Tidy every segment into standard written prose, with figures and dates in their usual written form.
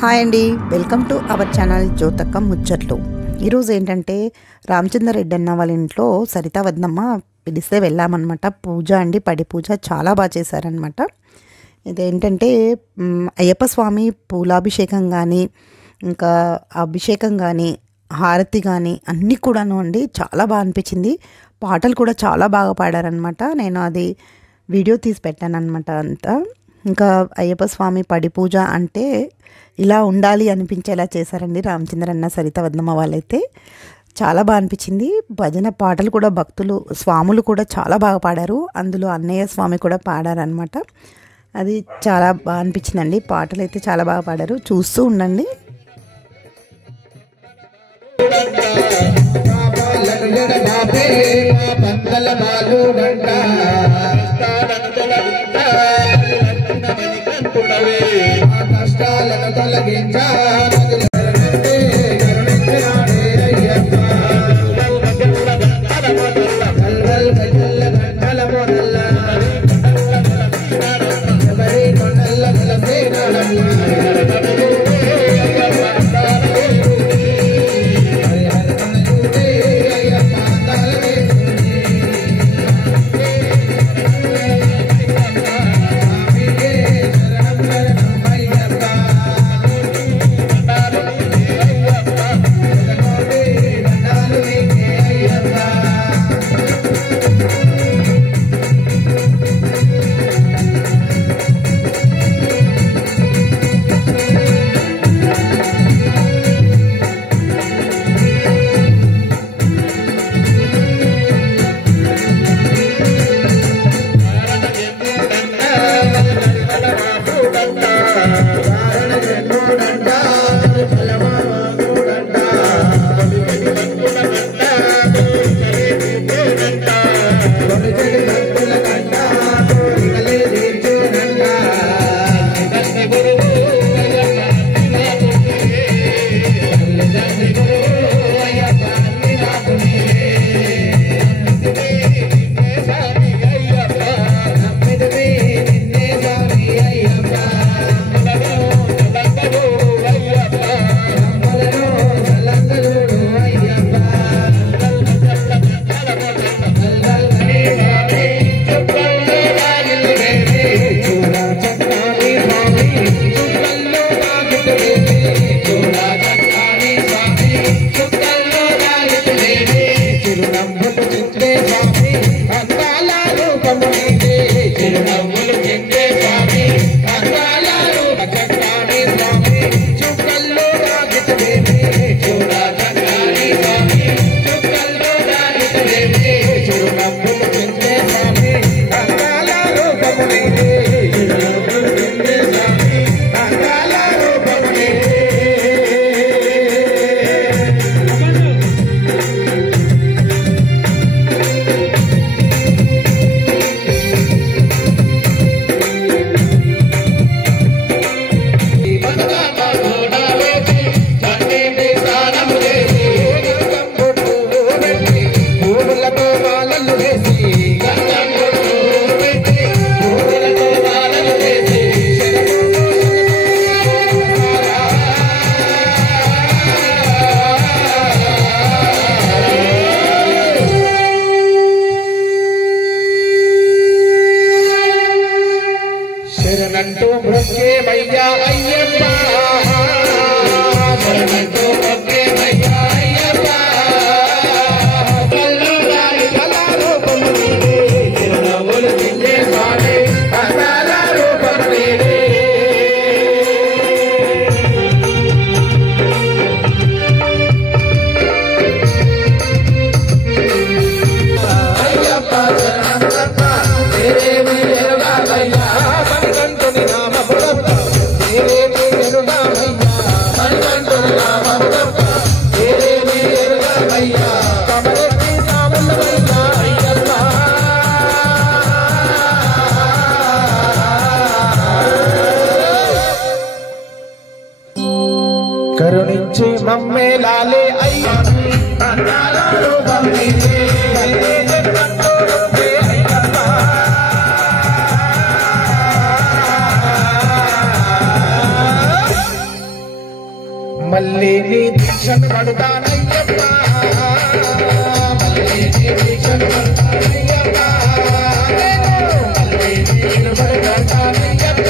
Hi అండి, welcome to our channel జ్యోతక్క ముచ్చట్లు. ఈరోజు ఏంటంటే రామచంద్రరెడ్డి అన్న వాళ్ళ ఇంట్లో సరితా వదనమ్మ పిలిస్తే వెళ్ళామన్నమాట. పూజ అండి, పడి పూజ చాలా బాగా చేశారనమాట. ఇదేంటంటే అయ్యప్ప స్వామి పూలాభిషేకం కానీ, ఇంకా అభిషేకం కానీ, హారతి కానీ అన్నీ కూడాను అండి చాలా బాగా అనిపించింది. పాటలు కూడా చాలా బాగా పాడారనమాట. నేను అది వీడియో తీసి పెట్టాను అనమాట అంతా. ఇంకా అయ్యప్ప స్వామి పడి పూజ అంటే ఇలా ఉండాలి అనిపించేలా చేశారండి రామచంద్ర అన్న సరిత వదనమ్మ వాళ్ళైతే. చాలా బాగా అనిపించింది. భజన పాటలు కూడా భక్తులు స్వాములు కూడా చాలా బాగా పాడారు. అందులో అన్నయ్య స్వామి కూడా పాడారనమాట. అది చాలా బాగా అనిపించిందండి. పాటలు అయితే చాలా బాగా పాడారు. చూస్తూ ఉండండి. కరుణించి మమ్మే లాలే అయ్యా మళ్ళీ నీ దీక్షను పడతానయ్యప్ప మళ్ళీ నీ దీక్షను పడతానయ్యప్ప మళ్ళీ నేను పడతానయ్యప్ప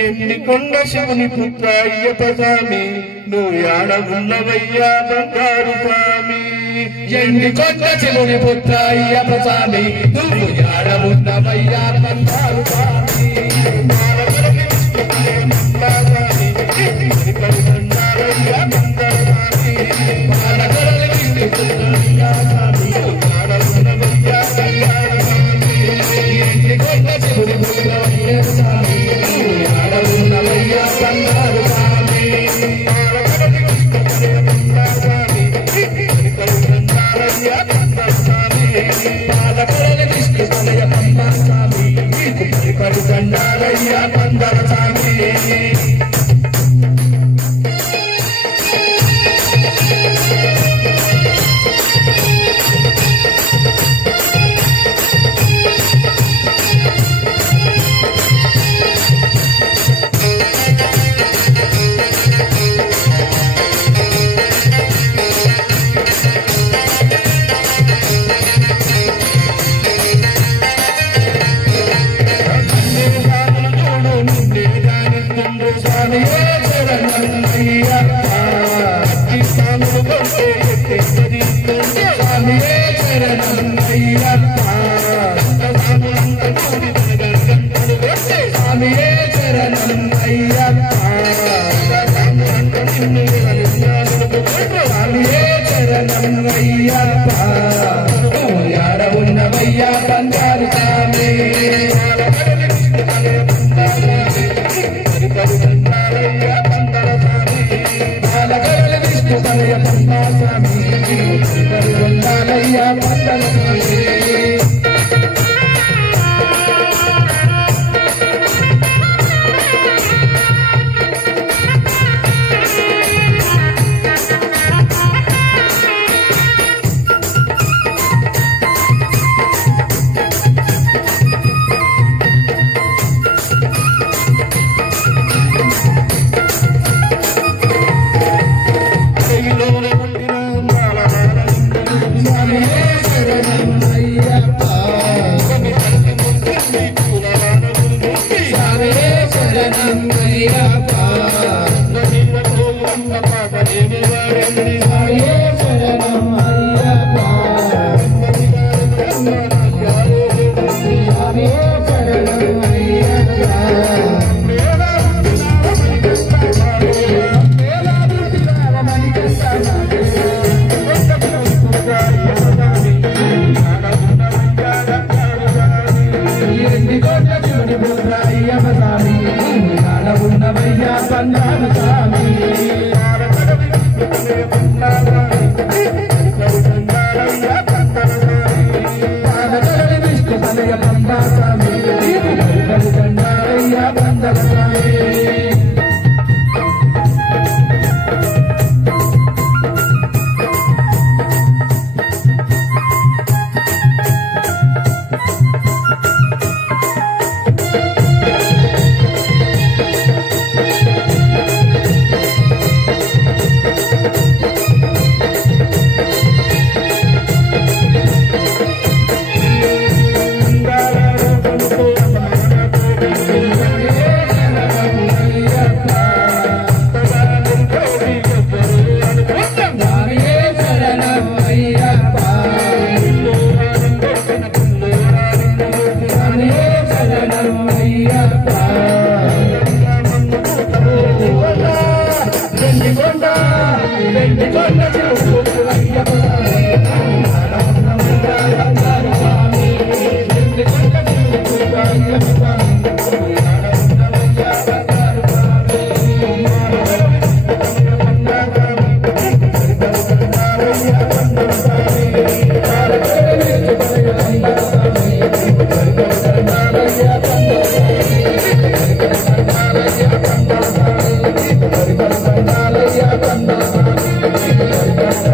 ఎన్నికొండ శివుని పుత్ర అయ్యప్ప స్వామి నువ్వు యాడగున్నవయ్యా బంగారు స్వామి ఎన్నికొండ శివుని పుత్ర అయ్యప్ప స్వామి నువ్వు యాడవున్నవయ్యా బంగారు స్వామి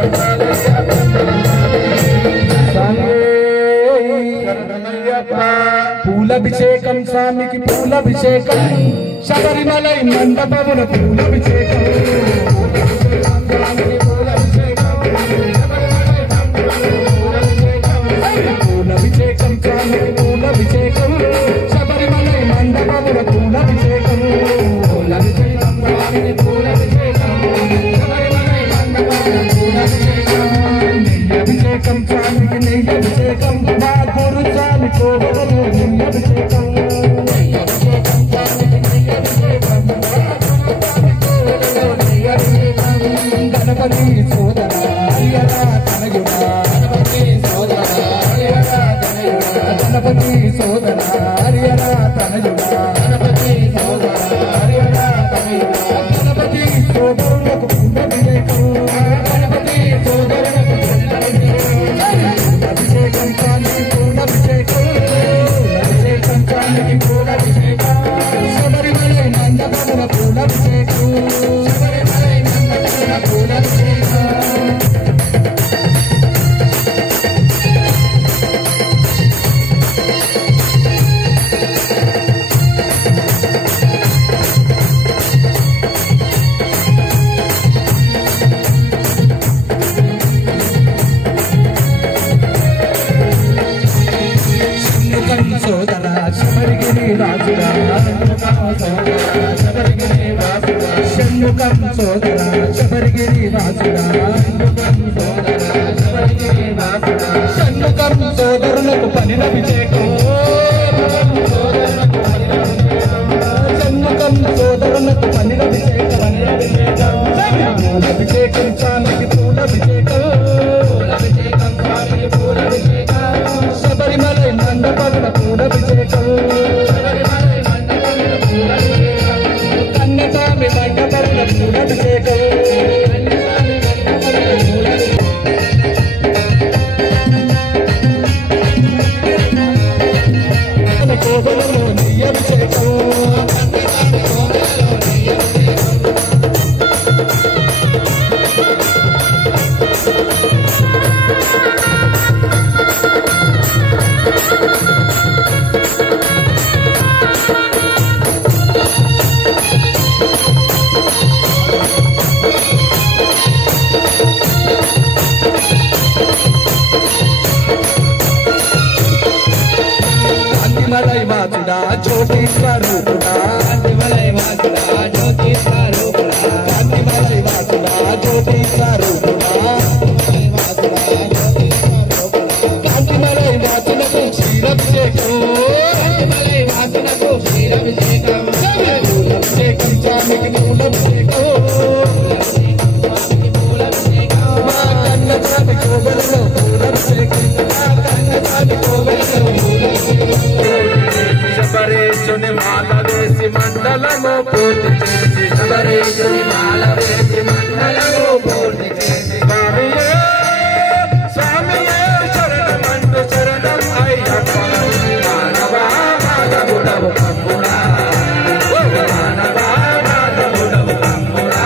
Thank you. స్వామికి పూలభిషేకం శబరిమలై మండపమున పూలభిషేకం పూలభిషేకం స్వామికి పూలభిషేకం శబరిమలై మండపమున పూలభిషేకం పూలభిషేకం స్వామికి పూలభిషేకం శబరిమలై మండపమున పూలభిషేకం నెయ్యభిషేకం స్వామికి నెయ్యభిషేకం మా గురు స్వామి కోవెలలో నెయ్యభిషేకం గణపతి సోదర హరియరా తనయుడా గణపతి సోదర హరియరా తనయుడా గణపతి సోదర హరియరా తనయుడా గణపతి సోదర హరియరా తనయుడా గణపతి సోదరులకు పూలభిషేకం గణపతి సోదరులకు పూలభిషేకం స్వామికి పూలభిషేకం అభిషేకం స్వామికి పూలభిషేకం శబరిమలై మండపమున పూలభిషేకం శబరిమలై మండపమున పూలభిషేకం సోదర శబరిగిరి రాజురా శబరిగిరి రాజురా షణ్ముఖం సోదర శబరిగిరి రాజురా షణ్ముఖం సోదరులకు పనిరభిషేకం షణ్ముఖం సోదరులకు పనిరభిషేకం పూలభిషేకం స్వామికి పూలభిషేకం శబరిమలై మండపమున పూలభిషేకం కన్యస్వామి మండపమున పూలభిషేకం కోవెలలో నెయ్యభిషేకం కాంతిమలై వాసుడా జ్యోతి స్వరూపుడా కాంతిమలై వాసుడా జ్యోతి స్వరూపుడా కాంతిమలై వాసుడా జ్యోతి స్వరూపుడా కాంతిమలై వాసులకు క్షీరాభిషేకం కాంతిమలై వాసులకు క్షీరాభిషేకం పూలభిషేకం స్వామికి పూలభిషేకం మా కన్నస్వామి కోవెలలో పూలభిషేకం మా కన్నస్వామి కోవెలలో శబరీషుని మాల వేసి మండలము పూర్తి చేసి శబరీషుని మాల వేసి మండలము పూర్తి చేసి స్వామియే స్వామియే శరణమంటూ శరణం అయ్యప్ప మానవా మాధవుడవు కంబుడా మానవా మాధవుడవు కంబుడా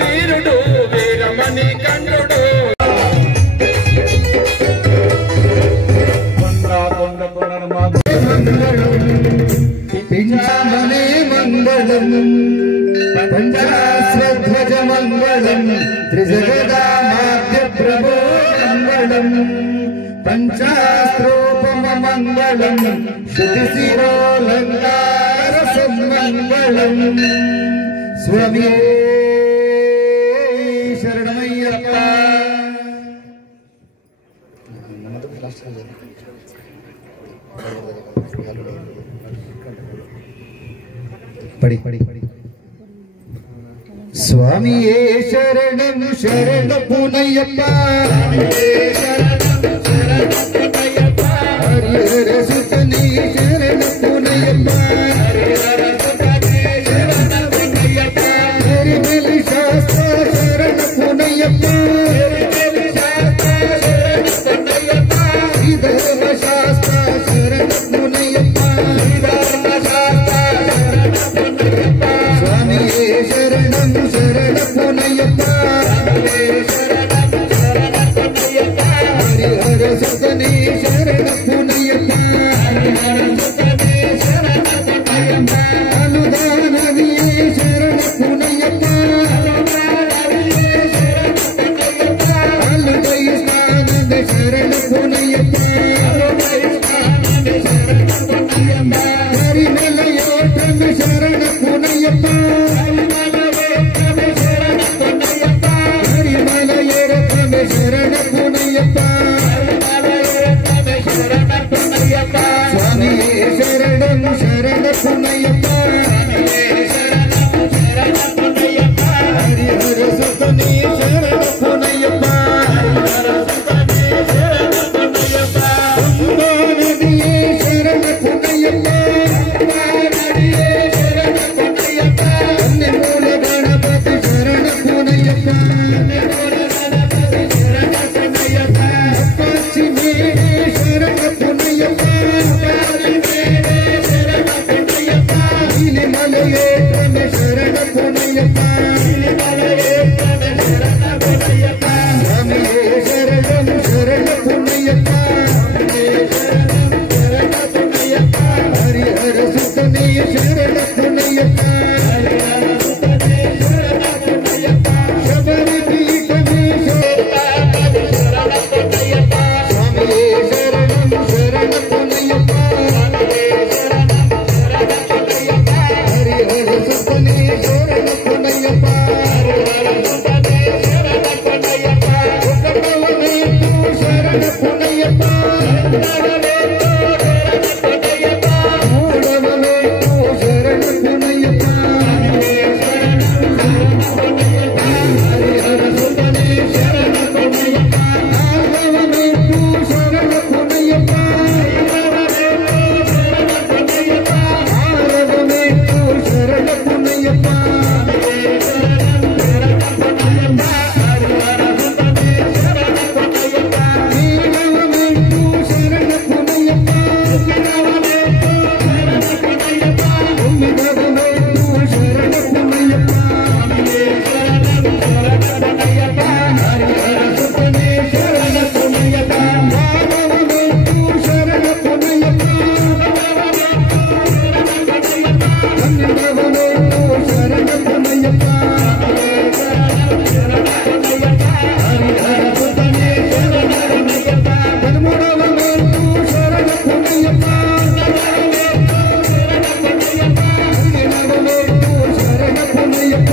వీరుడు వీరమణి కండుడు పింఛామణి మంగళం పంచాశ్వధ్వజ మంగళం త్రిజగదామాద్య ప్రభో మంగళం పంచాస్త్రోపమంగళం శృతిశిరోలంకార సన్మంగళం స్వామి శరణమయ్యప్ప. పడి పడి పడి స్వామియే శరణం శరణపునయ్యప్ప హరిహర సుతనీ శరణపునయ్యప్ప హరిమలి శాస్త్ర శరణపునయ్యప్ప శ్రీధర్మ శాస్త్ర శరణపునయ్యప్ప స్వామియే శరణం శరణపునయ్యప్ప హరిహర సుతనీ శరణపునయ్యప్ప అనుదానవియే శరణపునయ్యప్ప అలుదయ స్నానంద శరణపునయ్యప్ప హరిమలయోటమ శరణపునయ్యప్ప హరిమలయోటమ శరణపునయ్యప్ప స్వామియే శరణం శరణపునయ్యప్ప హరిహర సుతనీ శరణపునయ్యప్ప నదియే శరణపునయ్యప్ప కన్నెమూల గణపతి శరణపునయ్యప్ప పశ్చిమేడే శరణపునయ్యప్ప నీలిమలయేత్రమ శరణపునయ్యప్ప స్వామియే శరణం శరణపునయ్యప్ప హరిహర సుతనీ శరణపునయ్యప్ప శబరి పీఠమే స్వామియే శరణం శరణపునయ్యప్ప హరిహర సుతనీ శరణపునయ్యప్ప శరణపునయ్యప్ప మూడవలేపు శరణపునయ్యప్ప హరిహర సుతనీ శరణపునయ్యప్ప నాగవలేపు శరణపునయ్యప్ప ఆరవలేపు శరణపునయ్యప్ప నీలవలేపు శరణపునయ్యప్ప తొమ్మిదవలేపు శరణపునయ్యప్ప హరిహర సుతనీ శరణపునయ్యప్ప నాగవలేపు శరణపునయ్యప్ప పన్నెండవలేపు శరణపునయ్యప్ప హరిహర సుతనీ శరణపునయ్యప్ప పదమూడవలేపు శరణపునయ్యప్ప పదిహేనవలేపు శరణపునయ్యప్ప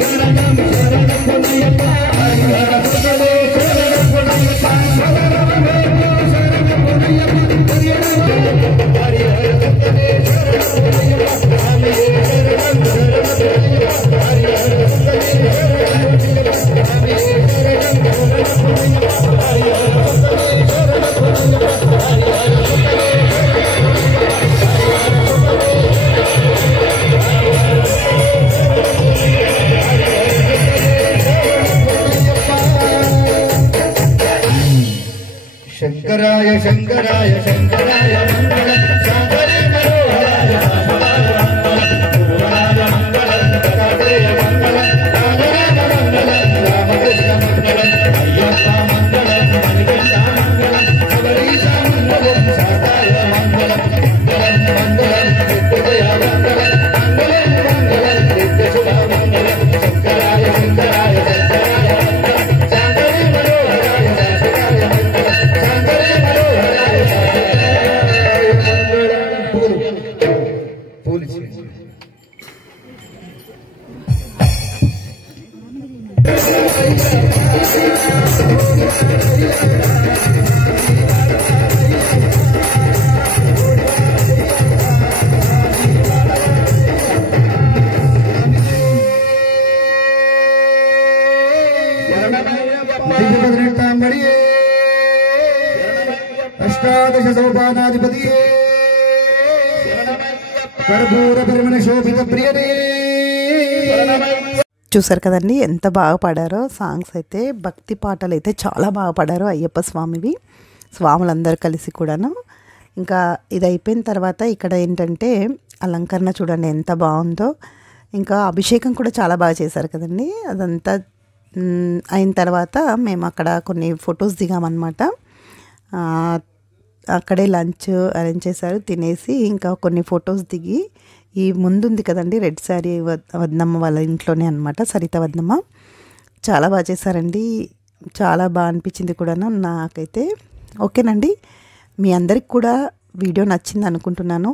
శరణం శరణపునయ్యప్ప హరిహర సుతనీ శరణపునయ్యప్ప పదహారవలేపు శరణపునయ్యప్ప పదిహేడవలేపు హరిహర సుతనీ శరణపునయ్యప్ప స్వామియే శరణం శరణపునయ్యప్ప హరిహర సుతనీ శరణపునయ్యప్ప స్వామియే శరణం శరణపునయ్యప్ప హరిహర సుతనీ శరణపునయ్యప్ప హరిహర సుతనీ శంకరాయ శంకరాయ శంకరాయ మంగళం శాంకరే మనోహరాయ వాసుదేవాయ మంగళం దత్తాత్రేయ మంగళం రామరామ మంగళం రామకృష్ణ మంగళం అయ్యప్ప మంగళం మణికంఠ మంగళం శబరీశ మంగళం శాతాయ మంగళం మంగళం మంగళం నిత్యదయ మంగళం మంగళం మంగళం నిత్యశుభ మంగళం శంకరాయ శంకరాయ శంకరాయ మంగళం శాంకరే మనోహరాయ వాసుదేవాయ మంగళం అష్టాదశ సోపానాధిపతి కర్పూర పరిమళ శోభిత ప్రియనే. చూసారు కదండి ఎంత బాగా పాడారో సాంగ్స్ అయితే, భక్తి పాటలు అయితే చాలా బాగా పాడారో అయ్యప్ప స్వామివి, స్వాములందరూ కలిసి కూడాను. ఇంకా ఇది అయిపోయిన తర్వాత ఇక్కడ ఏంటంటే అలంకరణ చూడండి ఎంత బాగుందో. ఇంకా అభిషేకం కూడా చాలా బాగా చేశారు కదండి. అదంతా అయిన తర్వాత మేము అక్కడ కొన్ని ఫొటోస్ దిగామన్నమాట. అక్కడే లంచ్ అరేంజ్ చేశారు, తినేసి ఇంకా కొన్ని ఫొటోస్ దిగి ఈ ముందుంది కదండి రెడ్ శారీ వద్దమ్మ వాళ్ళ ఇంట్లోనే అనమాట, సరిత వద్దమ్మ. చాలా బాగా చేశారండి, చాలా బాగా అనిపించింది కూడాను నాకైతే. ఓకేనండి, మీ అందరికి కూడా వీడియో నచ్చింది అనుకుంటున్నాను.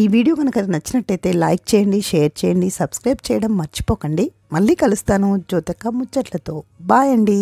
ఈ వీడియో కనుక నచ్చినట్టయితే లైక్ చేయండి, షేర్ చేయండి, సబ్స్క్రైబ్ చేయడం మర్చిపోకండి. మళ్ళీ కలుస్తాను జ్యోతక్క ముచ్చట్లతో. బాయ్ అండి.